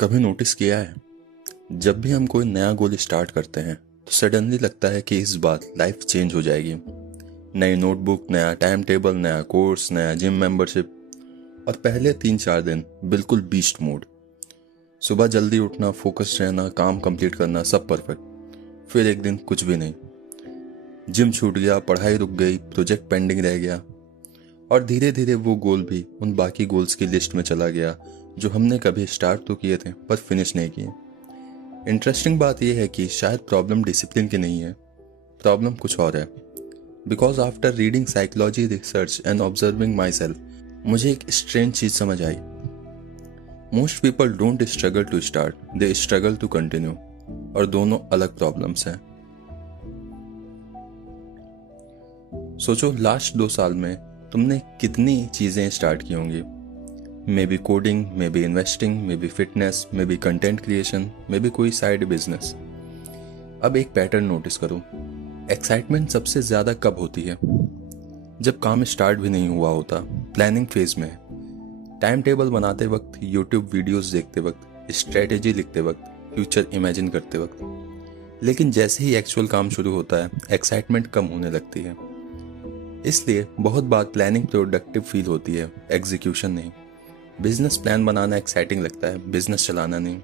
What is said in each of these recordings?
कभी नोटिस किया है, जब भी हम कोई नया गोल स्टार्ट करते हैं तो सडनली लगता है कि इस बार लाइफ चेंज हो जाएगी। नई नोटबुक, नया टाइम टेबल, नया कोर्स, नया जिम मेंबरशिप, और पहले 3-4 दिन बिल्कुल बीस्ट मूड। सुबह जल्दी उठना, फोकस्ड रहना, काम कंप्लीट करना, सब परफेक्ट। फिर एक दिन कुछ भी नहीं, जिम छूट गया, पढ़ाई रुक गई, प्रोजेक्ट पेंडिंग रह गया, और धीरे धीरे वो गोल भी उन बाकी गोल्स की लिस्ट में चला गया जो हमने कभी स्टार्ट तो किए थे पर फिनिश नहीं किए। इंटरेस्टिंग बात यह है कि शायद प्रॉब्लम डिसिप्लिन की नहीं है, प्रॉब्लम कुछ और है। Because after reading psychology research and observing myself, मुझे एक स्ट्रेंज चीज समझ आई। Most people don't struggle to start, they struggle to continue, और दोनों अलग प्रॉब्लम्स हैं। सोचो, लास्ट 2 साल में तुमने कितनी चीजें स्टार्ट की होंगी। May be coding, may be investing, may be fitness, may be content creation, may be कोई साइड बिजनेस। अब एक पैटर्न नोटिस करो, एक्साइटमेंट सबसे ज्यादा कब होती है? जब काम स्टार्ट भी नहीं हुआ होता, प्लानिंग फेज में, टाइम टेबल बनाते वक्त, यूट्यूब वीडियोस देखते वक्त, स्ट्रेटेजी लिखते वक्त, फ्यूचर इमेजिन करते वक्त। लेकिन जैसे ही एक्चुअल काम शुरू होता है, एक्साइटमेंट कम होने लगती है। इसलिए बहुत बार प्लानिंग प्रोडक्टिव फील होती है, एग्जीक्यूशन नहीं। बिजनेस प्लान बनाना एक्साइटिंग लगता है, बिजनेस चलाना नहीं।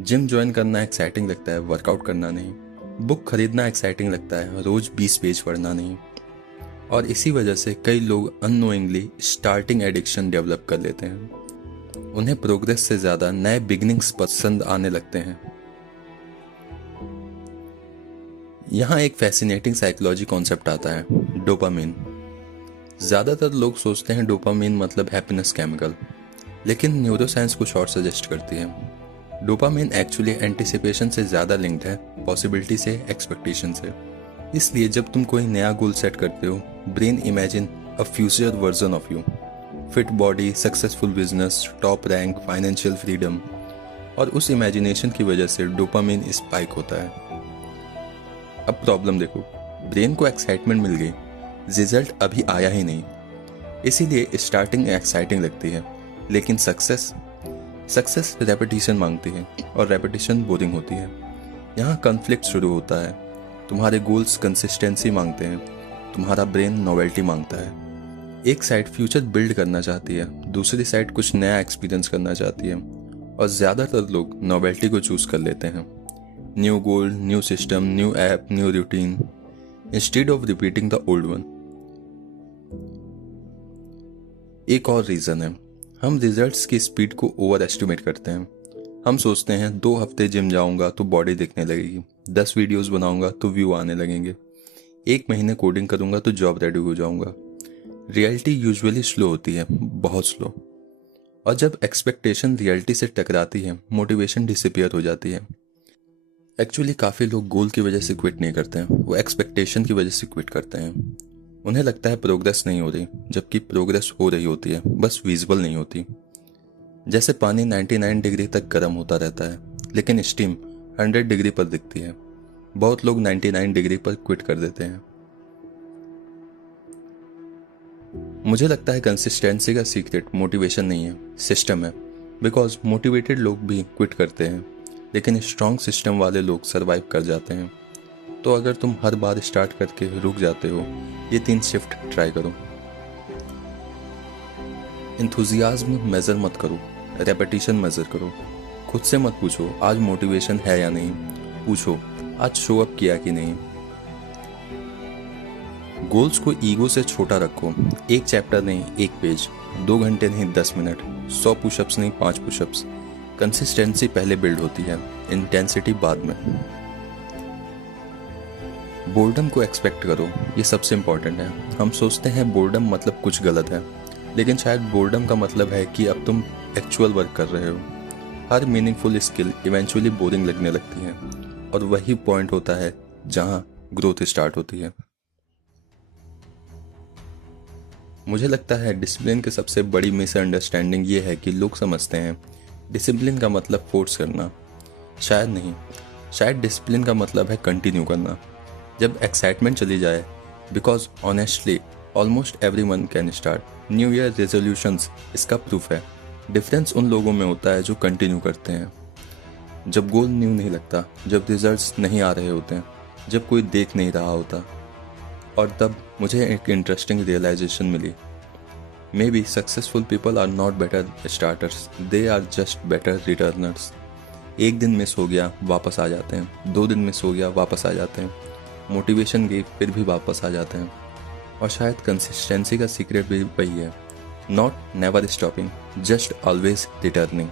जिम ज्वाइन करना एक्साइटिंग लगता है, वर्कआउट करना नहीं। बुक खरीदना एक्साइटिंग लगता है, रोज 20 पेज पढ़ना नहीं। और इसी वजह से कई लोग अननोइंगली स्टार्टिंग एडिक्शन डेवलप कर लेते हैं। उन्हें प्रोग्रेस से ज्यादा नए बिगिनिंग्स पसंद आने लगते हैं। यहाँ एक फैसिनेटिंग साइकोलॉजी कॉन्सेप्ट आता है, डोपामिन। ज्यादातर लोग सोचते हैं डोपामिन मतलब हैप्पीनेस केमिकल, लेकिन न्यूरोसाइंस कुछ और सजेस्ट करती है। डोपामिन एक्चुअली एंटिसिपेशन से ज्यादा लिंक्ड है, पॉसिबिलिटी से, एक्सपेक्टेशन से। इसलिए जब तुम कोई नया गोल सेट करते हो, brain imagine a future version of you, fit body, successful business, top rank, financial freedom, और उस इमेजिनेशन की वजह से डोपामिन स्पाइक होता है। अब प्रॉब्लम देखो, ब्रेन को एक्साइटमेंट मिल गई, रिजल्ट अभी आया ही नहीं, इसीलिए स्टार्टिंग एक्साइटिंग लगती है। लेकिन सक्सेस रेपिटेशन मांगती है, और रेपिटेशन बोरिंग होती है। यहाँ कॉन्फ्लिक्ट शुरू होता है। तुम्हारे गोल्स कंसिस्टेंसी मांगते हैं, तुम्हारा ब्रेन नोवेल्टी मांगता है। एक साइड फ्यूचर बिल्ड करना चाहती है, दूसरी साइड कुछ नया एक्सपीरियंस करना चाहती है, और ज्यादातर लोग नोवेल्टी को चूज कर लेते हैं। New goal, new system, new app, new routine, instead of repeating the old one. एक और रीजन है, हम रिजल्ट्स की स्पीड को ओवर एस्टिमेट करते हैं। हम सोचते हैं 2 हफ्ते जिम जाऊंगा तो बॉडी दिखने लगेगी, 10 वीडियोस बनाऊंगा तो व्यू आने लगेंगे, 1 महीने कोडिंग करूंगा तो जॉब रेडी हो जाऊंगा। रियलिटी यूजुअली स्लो होती है, बहुत स्लो। और जब एक्सपेक्टेशन रियलिटी से टकराती है, मोटिवेशन डिसअपीयर हो जाती है। एक्चुअली काफ़ी लोग गोल की वजह से क्विट नहीं करते हैं, वो एक्सपेक्टेशन की वजह से क्विट करते हैं। उन्हें लगता है प्रोग्रेस नहीं हो रही, जबकि प्रोग्रेस हो रही होती है, बस विजिबल नहीं होती। जैसे पानी 99 डिग्री तक गर्म होता रहता है, लेकिन स्टीम 100 डिग्री पर दिखती है। बहुत लोग 99 डिग्री पर क्विट कर देते हैं। मुझे लगता है कंसिस्टेंसी का सीक्रेट मोटिवेशन नहीं है, सिस्टम है। बिकॉज मोटिवेटेड लोग भी क्विट करते हैं, लेकिन स्ट्रॉन्ग सिस्टम वाले लोग सर्वाइव कर जाते हैं। तो अगर तुम हर बार स्टार्ट करके रुक जाते हो, ये 3 शिफ्ट ट्राई करो। इंथुजियाज्म मेजर मत करो, रेपिटेशन मेजर करो। खुद से मत पूछो आज मोटिवेशन है या नहीं, पूछो आज शो अप किया कि नहीं। गोल्स को ईगो से छोटा रखो। 1 चैप्टर नहीं, 1 पेज, 2 घंटे नहीं, 10 मिनट, 100 पुशअप्स नहीं, 5 पुशअप्स। कंसिस्टेंसी पहले बिल्ड होती है, इंटेंसिटी बाद में। बोर्डम को एक्सपेक्ट करो, ये सबसे इंपॉर्टेंट है। हम सोचते हैं बोर्डम मतलब कुछ गलत है, लेकिन शायद बोर्डम का मतलब है कि अब तुम एक्चुअल वर्क कर रहे हो। हर मीनिंगफुल स्किल इवेंचुअली बोरिंग लगने लगती है, और वही पॉइंट होता है जहां ग्रोथ स्टार्ट होती है। मुझे लगता है डिसिप्लिन की सबसे बड़ी मिसअंडरस्टैंडिंग ये है कि लोग समझते हैं डिसिप्लिन का मतलब फोर्स करना। शायद नहीं, शायद डिसिप्लिन का मतलब है कंटिन्यू करना जब एक्साइटमेंट चली जाए। Because honestly almost everyone can start. New year resolutions इसका प्रूफ है। डिफरेंस उन लोगों में होता है जो कंटिन्यू करते हैं जब गोल न्यू नहीं लगता, जब रिजल्ट्स नहीं आ रहे होते हैं, जब कोई देख नहीं रहा होता। और तब मुझे एक इंटरेस्टिंग रियलाइजेशन मिली। May be successful people are not better starters, they are just better returners. एक दिन मिस हो गया वापस आ जाते हैं, 2 दिन मिस हो गया वापस आ जाते हैं, मोटिवेशन गई फिर भी वापस आ जाते हैं। और शायद कंसिस्टेंसी का सीक्रेट भी वही है, not never stopping, just always returning.